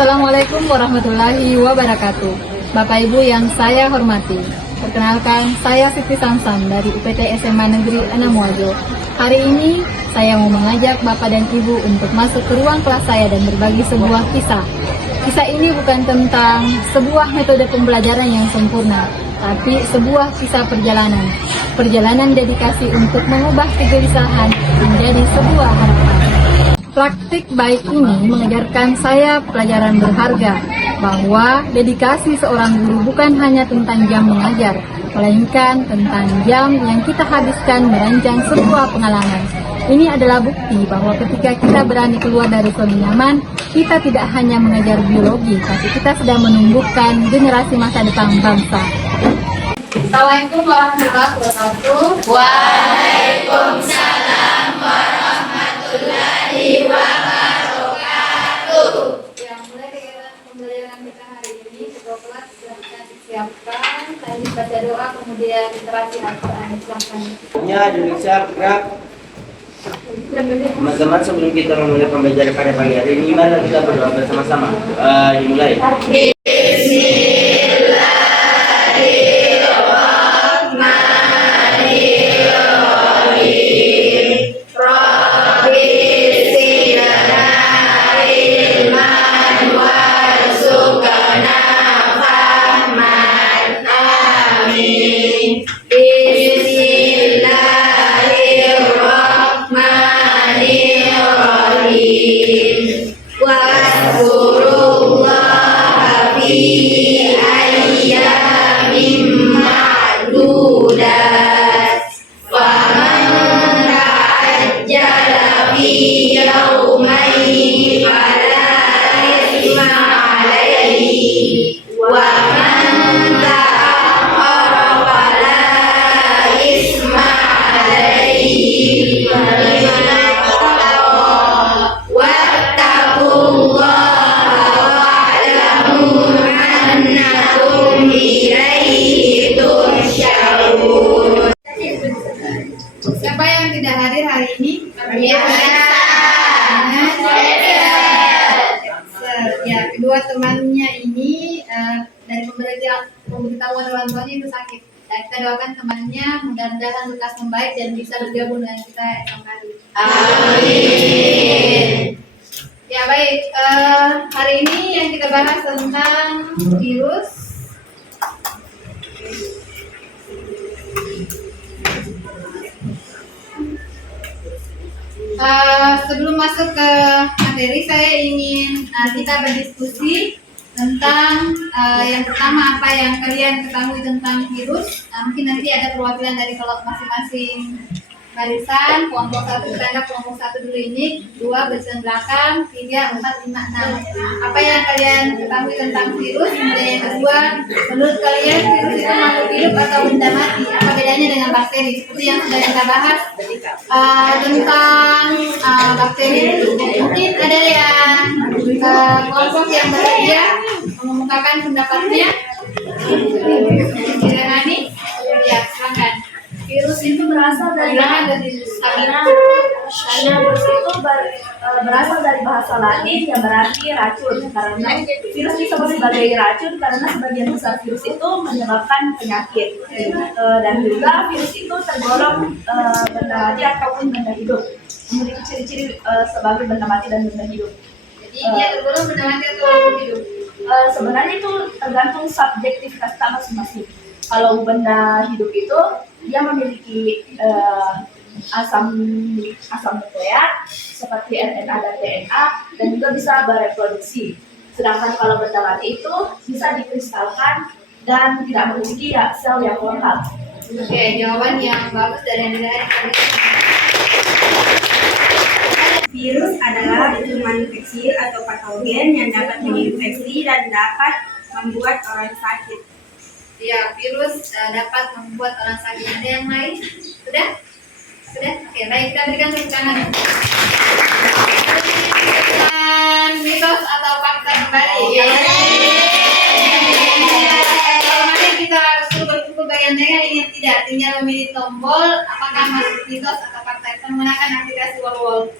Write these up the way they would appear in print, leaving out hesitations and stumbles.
Assalamualaikum warahmatullahi wabarakatuh. Bapak Ibu yang saya hormati, perkenalkan saya Siti Samsam dari UPT SMA Negeri Anamuajo. Hari ini saya mau mengajak Bapak dan Ibu untuk masuk ke ruang kelas saya dan berbagi sebuah kisah. Kisah ini bukan tentang sebuah metode pembelajaran yang sempurna, tapi sebuah kisah perjalanan. Perjalanan dedikasi untuk mengubah kegelisahan menjadi sebuah harapan. Praktik baik ini mengajarkan saya pelajaran berharga, bahwa dedikasi seorang guru bukan hanya tentang jam mengajar, melainkan tentang jam yang kita habiskan merancang sebuah pengalaman. Ini adalah bukti bahwa ketika kita berani keluar dari zona nyaman, kita tidak hanya mengajar biologi, tapi kita sedang menumbuhkan generasi masa depan bangsa. Assalamualaikum warahmatullahi wabarakatuh. Waalaikumsalam warahmatullahi wabarakatuh. Yang mulai kegiatan pembelajaran kita hari ini, ketua kelas sudah kita disiapkan. Saya baca doa, kemudian literasi Al-Quran. Silakan. Indonesia gerak. Teman-teman, sebelum kita memulai pembelajaran pada pagi hari ini, mari kita berdoa bersama-sama. Dimulai. Siapa yang tidak hadir hari ini? Ya, kedua temannya ini dari pemberitahuan orang tuanya itu sakit. Dan kita doakan temannya mudah-mudahan lekas membaik dan bisa bergabung dengan kita esok hari. Amin. Ya baik, hari ini yang kita bahas tentang virus. Sebelum masuk ke materi, saya ingin kita berdiskusi tentang yang pertama, apa yang kalian ketahui tentang virus. Mungkin nanti ada perwakilan dari kelompok masing-masing barisan. Kelompok 1 kita anggap kelompok 1 dulu ini, 2 barisan belakang, 3, 4, 5, 6. Apa yang kalian ketahui tentang virus? Kemudian yang kedua, menurut kalian virus itu makhluk hidup atau benda mati? Apa bedanya dengan bakteri? Seperti yang sudah kita bahas tentang bakteri. Mungkin ada yang kelompok yang bersedia mengemukakan pendapatnya. Kirani, ya silakan. Virus itu berasal dari karena virus itu berasal dari bahasa Latin yang berarti racun. Karena virus disebut sebagai racun karena sebagian besar virus itu menyebabkan penyakit. Dan juga virus itu tergolong benda mati ataupun benda hidup. Memiliki ciri-ciri sebagai benda mati dan benda hidup. Jadi dia tergolong benda mati atau hidup? Sebenarnya itu tergantung subjektivitas kita masing-masing. Kalau benda hidup itu dia memiliki asam nukleat seperti RNA dan DNA dan juga bisa bereproduksi. Sedangkan kalau benda mati itu bisa dikristalkan dan tidak memiliki sel yang lengkap. Oke, jawaban yang bagus dari Anda. Virus adalah kuman kecil atau patogen yang dapat menginfeksi dan dapat membuat orang sakit. Ya, virus dapat membuat orang sakit. Ada yang lain? Sudah? Sudah? Oke, baik, kita berikan tepuk tangan. Mitos atau fakta kembali. Kemarin kita harus berkumpul bagian tengah, ini tidak. Tinggal memilih tombol apakah masuk mitos atau fakta. Kita menggunakan aplikasi Wall.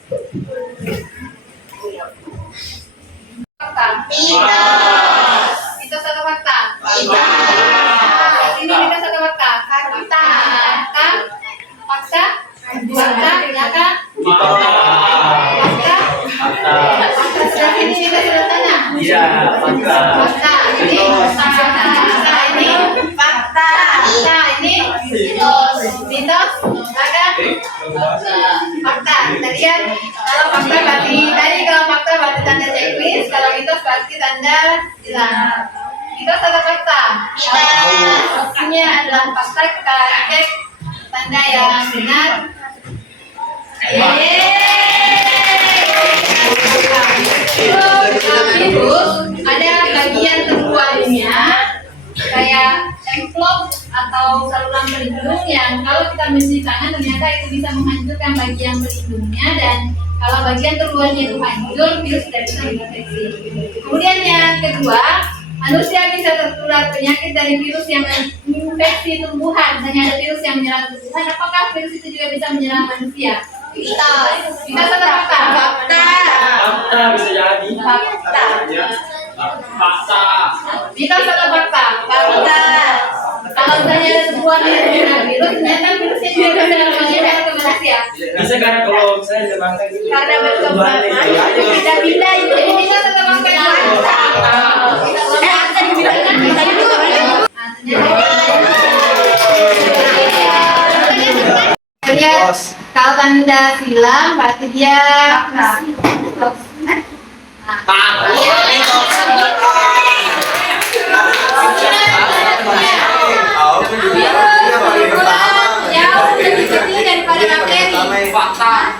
Fakta. Mitos atau fakta? Ini mitos atau fakta? Fakta. Fakta? Fakta? Nyata? Fakta? Fakta. Ini kita sudah tanya. Iya, fakta. Fakta. Ini fakta. Ini fakta. Fakta. Ini mitos. Mitos? Ada? Fakta. Kita lihat. Kalau fakta berarti tadi kalau fakta berarti tanda checklist. Kalau mitos berarti tanda hilang. Mitos atau fakta? Opsinya adalah fakta. Kita cek tanda yang benar. Virus ada bagian terluarnya kayak envelope atau saluran pelindung yang kalau kita mencuci tangan ternyata itu bisa menghancurkan bagian pelindungnya, dan kalau bagian terluarnya itu hancur, virus tidak bisa menginfeksi. Kemudian yang kedua, manusia bisa tertular penyakit dari virus yang menginfeksi tumbuhan. Misalnya ada virus yang menyerang tumbuhan, apakah virus itu juga bisa menyerang manusia? Bisa atau fakta? Fakta. Fakta bisa jadi. Fakta. Fakta. Mitos atau fakta? Fakta. Kalau misalnya ada tumbuhan yang terkena virus, ternyata virusnya juga bisa menyebar ke manusia. Bisa karena kalau saya udah makan gitu. Karena berkembang, pindah-pindah itu. Jadi mitos atau fakta? Fakta. Tadi bilangnya tadi itu. Ternyata kalau tanda silang berarti dia jauh lebih kecil daripada bakteri. Fakta.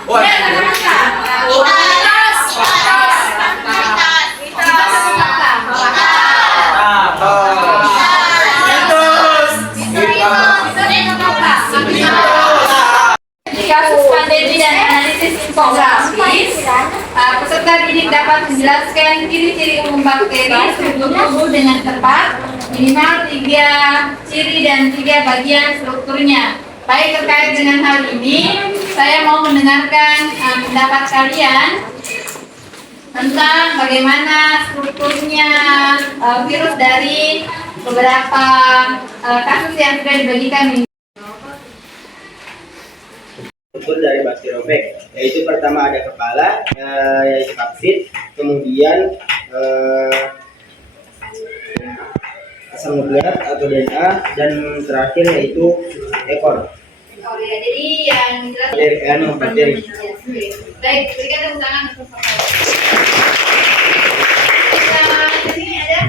Kasus pandemi dan analisis infografis, peserta didik dapat menjelaskan ciri-ciri umum bakteri struktur tubuh dengan tepat, minimal 3 ciri dan 3 bagian strukturnya. Baik, terkait dengan hal ini, saya mau mendengarkan pendapat kalian tentang bagaimana strukturnya virus dari beberapa kasus yang sudah dibagikan ini. Struktur dari bakteriofag, yaitu pertama ada kepala, yaitu kapsid, kemudian asam nukleat atau DNA, dan terakhir yaitu ekor. Oh ya, jadi yang jelas Bakteri. Baik, berikan tepuk tangan untuk di sini ada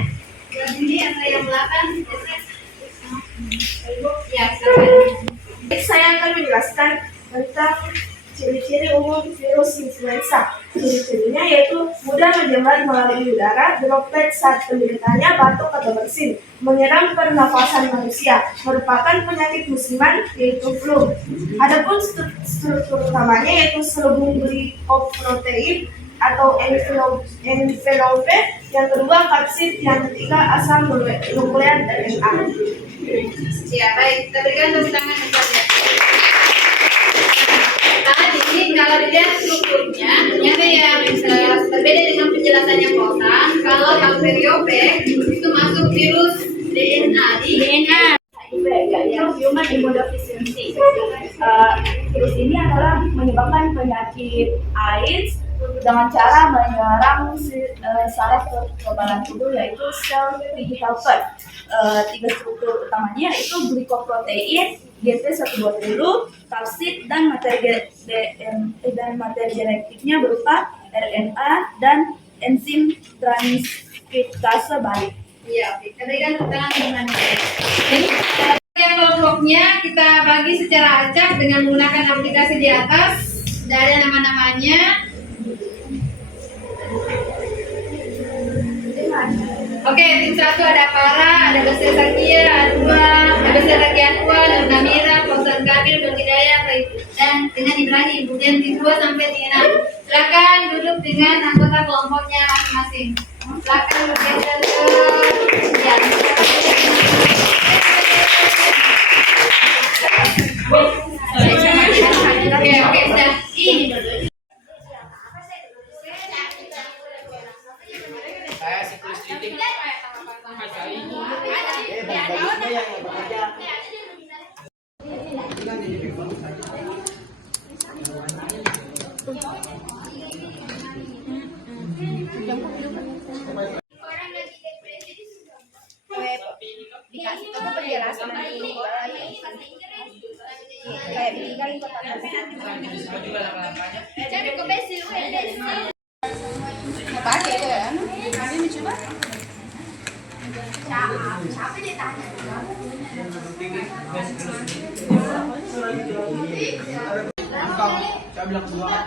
di sini ada yang belakang. Ya, silakan. Saya akan menjelaskan tentang ciri-ciri umum virus influenza. Ciri-cirinya yaitu mudah menyebar melalui udara, droplet saat penderitanya batuk atau bersin, menyerang pernafasan manusia, merupakan penyakit musiman yaitu flu. Adapun struktur utamanya yaitu selubung glikoprotein atau envelope, yang kedua kapsid, yang ketiga asam nukleat DNA. Ya, baik, kita berikan tepuk tangan untuk Tadi kalau dilihat strukturnya, ternyata yang berbeda dengan penjelasannya Kosan. Kalau bakteriofag itu masuk virus DNA di DNA. HIV, yaitu Human Immunodeficiency. Virus ini adalah menyebabkan penyakit AIDS dengan cara menyerang saraf kekebalan tubuh, yaitu sel T helper. 3 struktur utamanya yaitu glikoprotein, GP120, kapsid, dan materi genetiknya berupa RNA dan enzim transkriptase balik. Iya, oke. Kita berikan tepuk tangan dengan Jadi yang kelompoknya kita bagi secara acak dengan menggunakan aplikasi di atas. Sudah ada nama-namanya. Oke, tim 1 ada Para, ada Basir Sakia, Adua, Luna Mira, Fauzan Kabil, Nur Hidayah, dan dengan Ibrahim. Kemudian tim 2 sampai tim 6. Silakan duduk dengan anggota kelompoknya masing-masing. Silakan bergeser ke ya. Oke, sudah. Ini dulu. Saya psikolog Bagusnya yang bekerja. Dikasih tahu penjelasan nanti kayak tinggal cari ke besi pakai itu ya ini coba siapa dia tanya Saya bilang dua.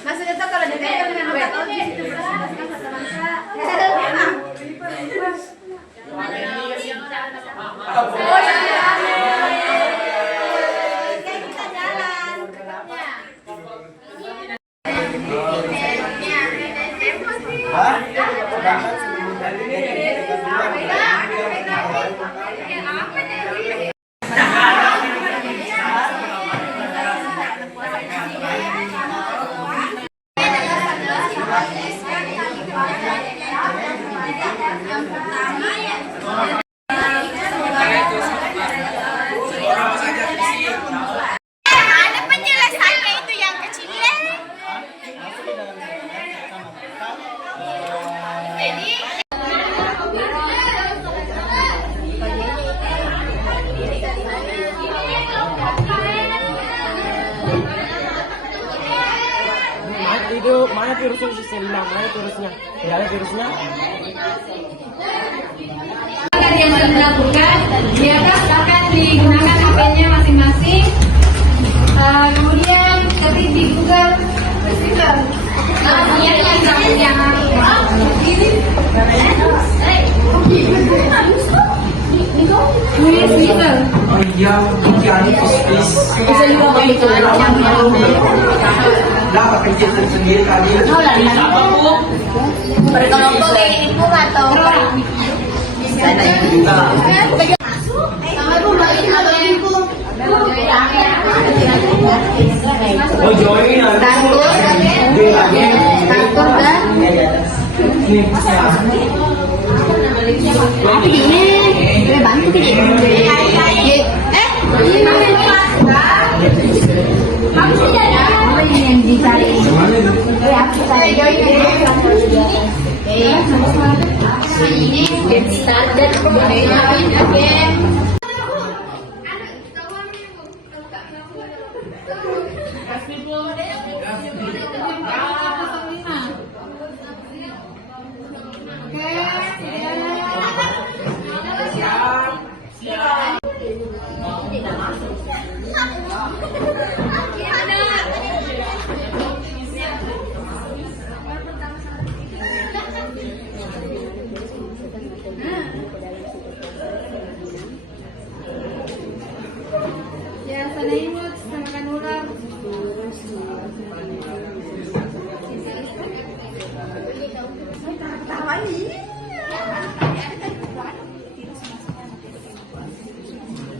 maksudnya tuh kalau dikaitkan dengan obat di situ berasaskan kata-kata Ada penjelasannya itu yang kecil ya. Jadi itu mana virusnya bisa hilang, mana virusnya? Tidak ada virusnya. Agar yang sudah dilakukan, di atas akan digunakan HP-nya masing-masing. Kemudian ketik di Google Speaker. Bisa juga dapat kegiatan sendiri kali. berkelompok kayak gini pun atau Oh join Ya, sana imut, samakan ular.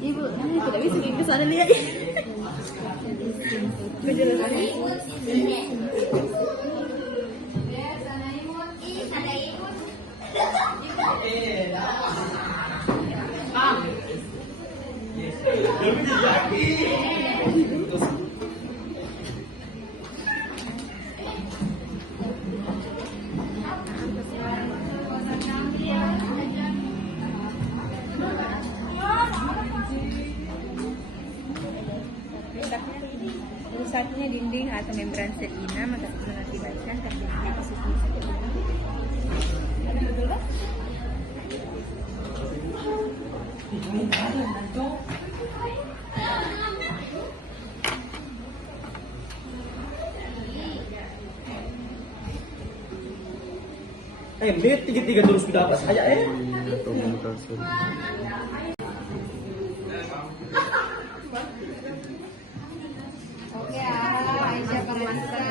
Ibu, tidak bisa ke sana lihat. Rusaknya dinding atau membran sel inam dapat mengakibatkan terjadinya posisi sakit. Dia tiga-tiga terus sudah apa saja Oke, Aisyah Farhanisa.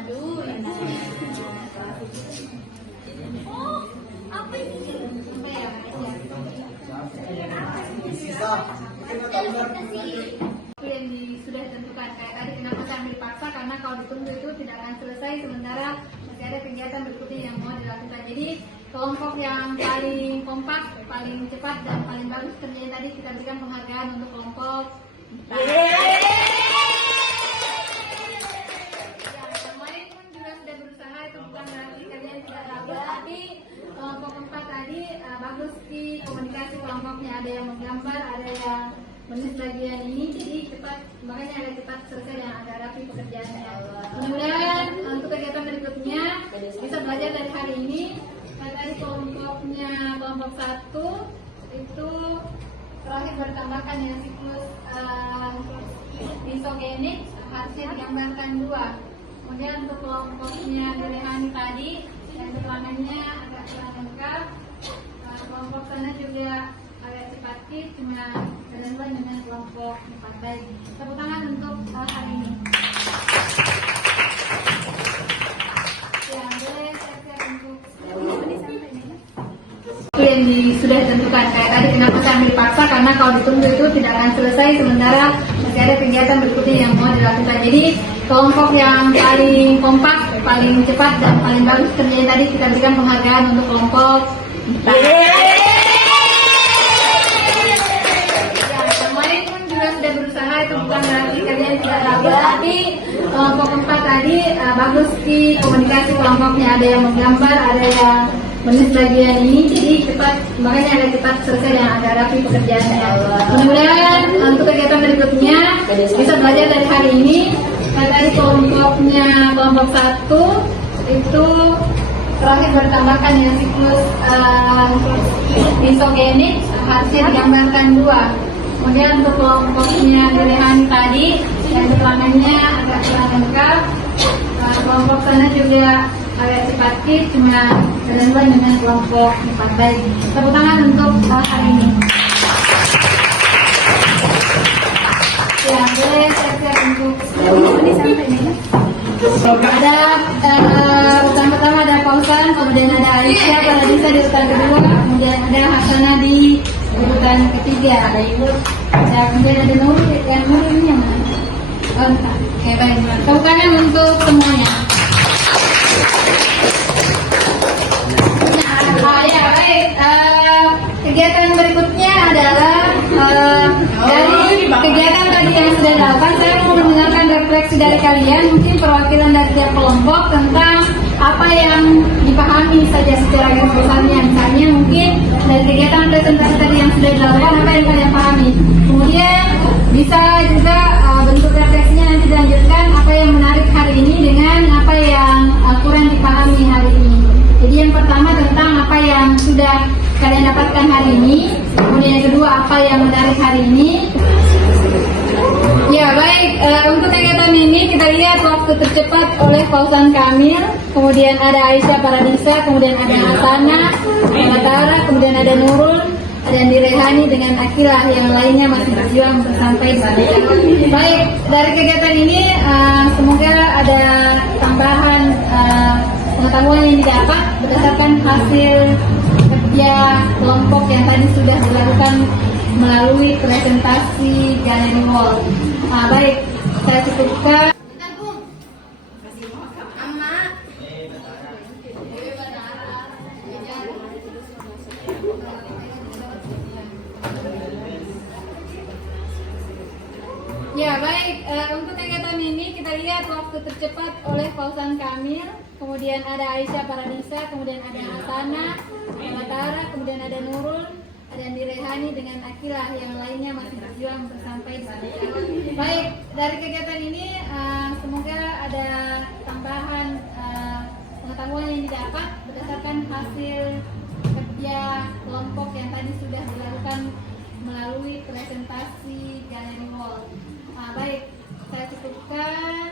Aduh, ini. Apa ini? Apa ya, Itu yang sudah ditentukan. Kayak tadi kenapa saya ambil paksa, karena kalau ditunggu itu tidak akan selesai, sementara masih ada kegiatan berikutnya yang mau dilakukan. Jadi kelompok yang paling kompak, paling cepat dan paling bagus kerjanya tadi kita berikan penghargaan untuk kelompok. Yang lain pun juga sudah berusaha, itu bukan berarti kalian tidak bagus, tapi kelompok keempat tadi bagus di komunikasi kelompoknya, ada yang menggambar, ada yang menulis bagian ini, jadi cepat, makanya agak cepat selesai dan agak rapi pekerjaannya. Mudah-mudahan untuk kegiatan berikutnya bisa belajar dari hari ini. Tadi kelompoknya kelompok 1 itu terakhir bertambahkan yang siklus misogenik, harusnya digambarkan 2. Kemudian untuk kelompoknya Direhani tadi yang keterangannya agak kurang lengkap. Kelompok sana juga agak cepat, cuma kedengaran dengan kelompok 4. Baik, tepuk tangan untuk hari ini. Ya, boleh siap-siap untuk itu yang sudah ditentukan. Kayak tadi kenapa saya ambil paksa, karena kalau ditunggu itu tidak akan selesai, sementara masih ada kegiatan berikutnya yang mau dilakukan. Jadi kelompok yang paling kompak, paling cepat dan paling bagus kerjanya tadi kita berikan penghargaan untuk kelompok 4. Yang lain pun juga sudah berusaha, itu bukan berarti kalian tidak bagus, tapi kelompok 4 tadi bagus di komunikasi kelompoknya, ada yang menggambar, ada yang menulis bagian ini, jadi cepat, makanya agak cepat selesai dan agak rapi pekerjaannya. Mudah-mudahan untuk kegiatan berikutnya bisa belajar dari hari ini. Tadi kelompoknya kelompok 1 itu terakhir bertambahkan yang siklus misogenik, harusnya digambarkan 2. Kemudian untuk kelompoknya Direhani tadi yang keterangannya agak kurang lengkap. Kelompok sana juga agak cepat, cuma kedengaran dengan kelompok 4. Baik, tepuk tangan untuk hari ini. Ya, boleh siap-siap untuk ada pertama ada Pausan, kemudian ada Aisyah Farhanisa di urutan kedua, kemudian ada Hasanah di urutan ketiga. Ya, kemudian ada Nurul, yang Nurul ini yang mana? Oh, entah. Oke, baik. Tepuk tangan untuk semuanya. Ya, baik. Kegiatan berikutnya adalah dari kegiatan tadi yang sudah dilakukan, saya mau mendengarkan refleksi dari kalian, mungkin perwakilan dari tiap kelompok tentang apa yang dipahami saja secara garis besarnya. Misalnya mungkin dari kegiatan presentasi tadi yang sudah dilakukan, apa yang kalian pahami. Kemudian bisa juga bentuk refleksinya nanti dilanjutkan, apa yang menarik hari ini dengan apa yang kurang dipahami hari ini. Jadi yang pertama tentang apa yang sudah kalian dapatkan hari ini, kemudian yang kedua apa yang menarik hari ini. Ya, baik, untuk kegiatan ini kita lihat waktu tercepat oleh Pausan Kamil, kemudian ada Aisyah Farhanisa, kemudian ada Hasanah, Tara, kemudian ada Nurul, ada Direhani dengan Akilah, yang lainnya masih berjuang untuk sampai di sana. Baik, dari kegiatan ini semoga ada tambahan pengetahuan yang didapat berdasarkan hasil kerja kelompok yang tadi sudah dilakukan melalui presentasi Gallery Wall. Baik, saya cukupkan. Ya, baik, untuk kegiatan ini kita lihat waktu tercepat oleh Pausan Kamil, kemudian ada Aisyah Farhanisa, kemudian ada Hasanah, Tara, kemudian ada Nurul, ada Direhani dengan Akilah, yang lainnya masih berjuang untuk sampai di sana. Baik, dari kegiatan ini semoga ada tambahan pengetahuan yang didapat berdasarkan hasil kerja kelompok yang tadi sudah dilakukan melalui presentasi Gallery Wall. Baik, saya cukupkan.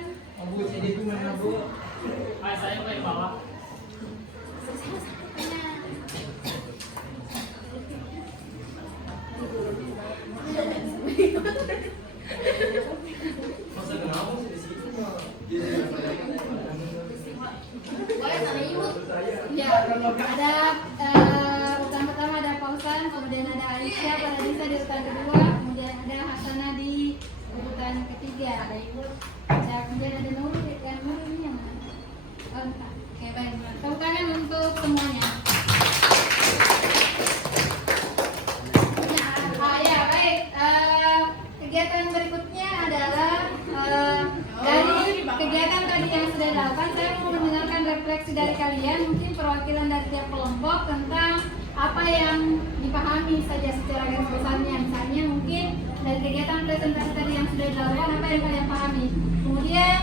Ya, ada pertama ada Pausan, kemudian ada Aisyah, Paradisa di urutan kedua, kemudian ada Hasanah di urutan ketiga. Ya, kemudian ada Nur, yang Nur ini yang mana? Oh, entah. Oke, baik. Tepuk tangan untuk semuanya. Ya, baik. Kegiatan berikutnya adalah dari kegiatan tadi yang sudah dilakukan, saya mau mendengarkan refleksi dari kalian, mungkin perwakilan dari tiap kelompok tentang apa yang dipahami saja secara garis besarnya. Misalnya mungkin dari kegiatan presentasi tadi yang sudah dilakukan, apa yang kalian pahami. Kemudian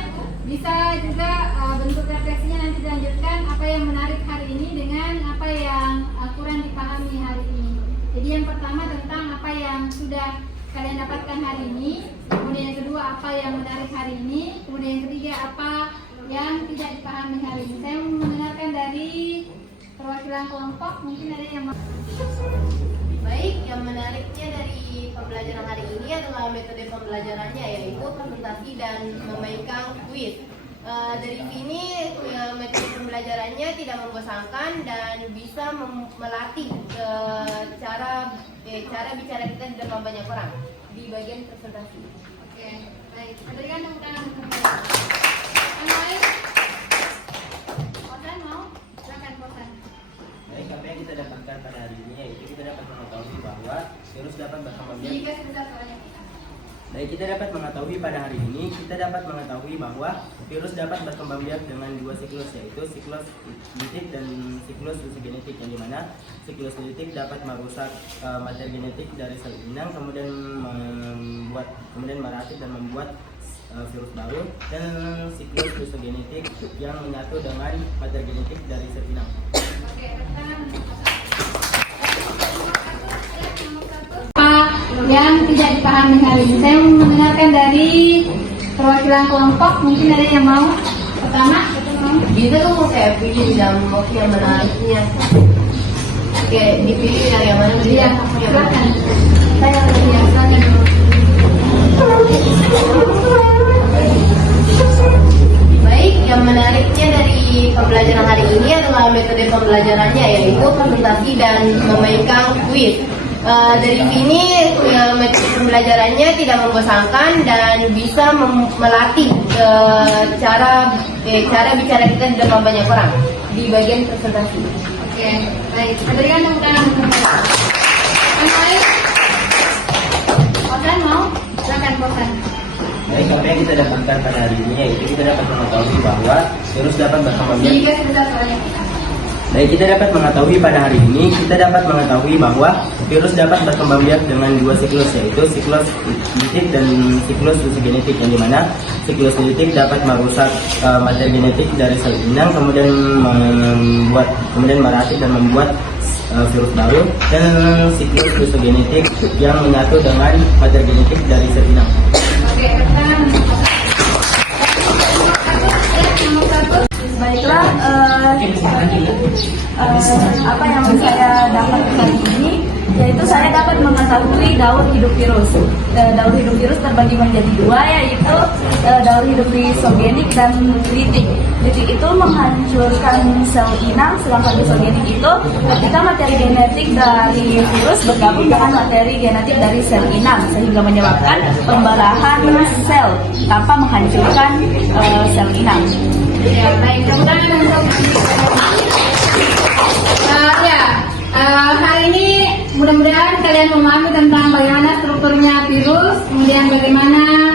bisa juga bentuk refleksinya nanti dilanjutkan, apa yang menarik hari ini dengan apa yang kurang dipahami hari ini. Jadi yang pertama tentang apa yang sudah kalian dapatkan hari ini, kemudian yang kedua apa yang menarik hari ini, kemudian yang ketiga apa yang tidak dipahami hari ini. Saya mendengarkan dari perwakilan kelompok, mungkin ada yang Baik, yang menariknya dari pembelajaran hari ini adalah metode pembelajarannya, yaitu presentasi dan memainkan kuis. Dari sini metode pembelajarannya tidak membosankan dan bisa melatih cara bicara kita di depan banyak orang di bagian presentasi. Oke, baik. Berikan tepuk tangan untuk mereka. Yang lain? Posan mau? Silakan Posan. Baik, apa yang kita dapatkan pada hari ini yaitu kita dapat mengetahui bahwa virus dapat berkembang biak. Di garis besar soalnya. Baik, kita dapat mengetahui pada hari ini, kita dapat mengetahui bahwa virus dapat berkembang biak dengan dua siklus, yaitu siklus litik dan siklus genetik, yang dimana siklus litik dapat merusak materi genetik dari sel inang, kemudian merakit dan membuat virus baru, dan siklus genetik yang menyatu dengan materi genetik dari sel inang. Oke, tangan untuk Posan. Yang tidak dipahami hari ini, saya mendengarkan dari perwakilan kelompok, mungkin ada yang mau pertama. Kita tuh mau saya pilih dalam waktu yang menariknya. Oke, dipilih dari yang mana? Iya, silakan. Saya silakan dulu. Baik, yang menariknya dari pembelajaran hari ini adalah metode pembelajarannya, yaitu presentasi dan memainkan kuis. Dari sini metode pembelajarannya tidak membosankan dan bisa melatih cara bicara kita di depan banyak orang di bagian presentasi. Oke, baik. Berikan tepuk tangan untuk mereka. Yang lain? Posan mau? Silakan Posan. Baik, apa yang kita dapatkan pada hari ini yaitu kita dapat mengetahui bahwa virus dapat berkembang biak. Di garis besar soalnya. Baik, kita dapat mengetahui pada hari ini, kita dapat mengetahui bahwa virus dapat berkembang biak dengan dua siklus, yaitu siklus litik dan siklus genetik, yang dimana siklus litik dapat merusak materi genetik dari sel inang, kemudian merakit dan membuat virus baru, dan siklus genetik yang menyatu dengan materi genetik dari sel inang. Oke, tangan untuk Posan. Nomor satu. Baiklah, apa yang saya dapat hari ini, yaitu saya dapat mengetahui daur hidup virus. Daur hidup virus terbagi menjadi dua, yaitu daur hidup lisogenik dan litik. Litik itu menghancurkan sel inang, sedangkan lisogenik itu ketika materi genetik dari virus bergabung dengan materi genetik dari sel inang, sehingga menyebabkan pembalahan sel tanpa menghancurkan sel inang. Ya, baik. Tepuk tangan untuk hari ini mudah-mudahan kalian memahami tentang bagaimana strukturnya virus, kemudian bagaimana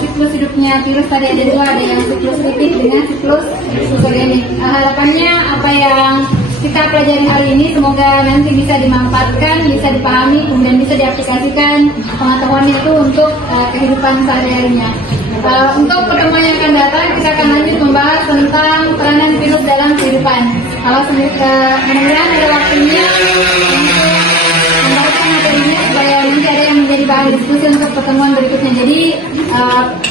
siklus hidupnya virus. Tadi ada dua, ada yang siklus litik dengan siklus lisogenik. Harapannya apa yang kita pelajari hari ini semoga nanti bisa dimanfaatkan, bisa dipahami, kemudian bisa diaplikasikan pengetahuannya itu untuk kehidupan sehari-harinya. Untuk pertemuan yang akan datang, kita akan lanjut membahas tentang peranan virus dalam kehidupan. Kalau mudah-mudahan ada waktunya untuk membahaskan materinya supaya nanti ada yang menjadi bahan diskusi untuk pertemuan berikutnya. Jadi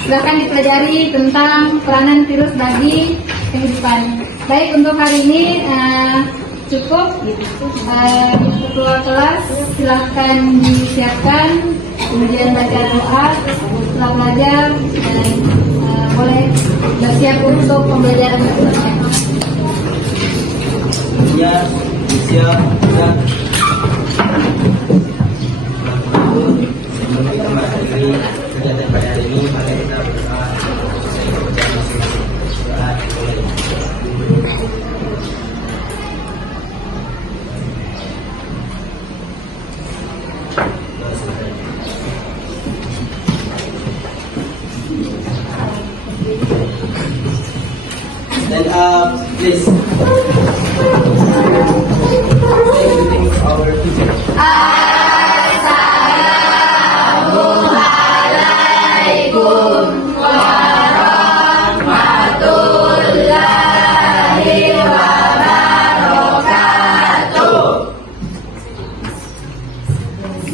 silakan dipelajari tentang peranan virus bagi kehidupan. Baik, untuk hari ini cukup. Ketua kelas silahkan disiapkan, kemudian baca doa setelah belajar dan boleh bersiap untuk pembelajaran berikutnya. Ya, siap. Sebelum kita mengakhiri kegiatan pada hari ini, mari kita berdoa. Saya baca masing-masing doa mulai. Stand up, please. Greetings, our teacher.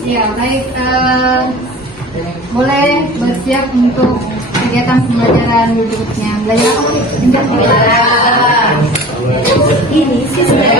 Ya, baik. Boleh bersiap untuk kegiatan pembelajaran berikutnya. Belajar apa? Ini sih sebenarnya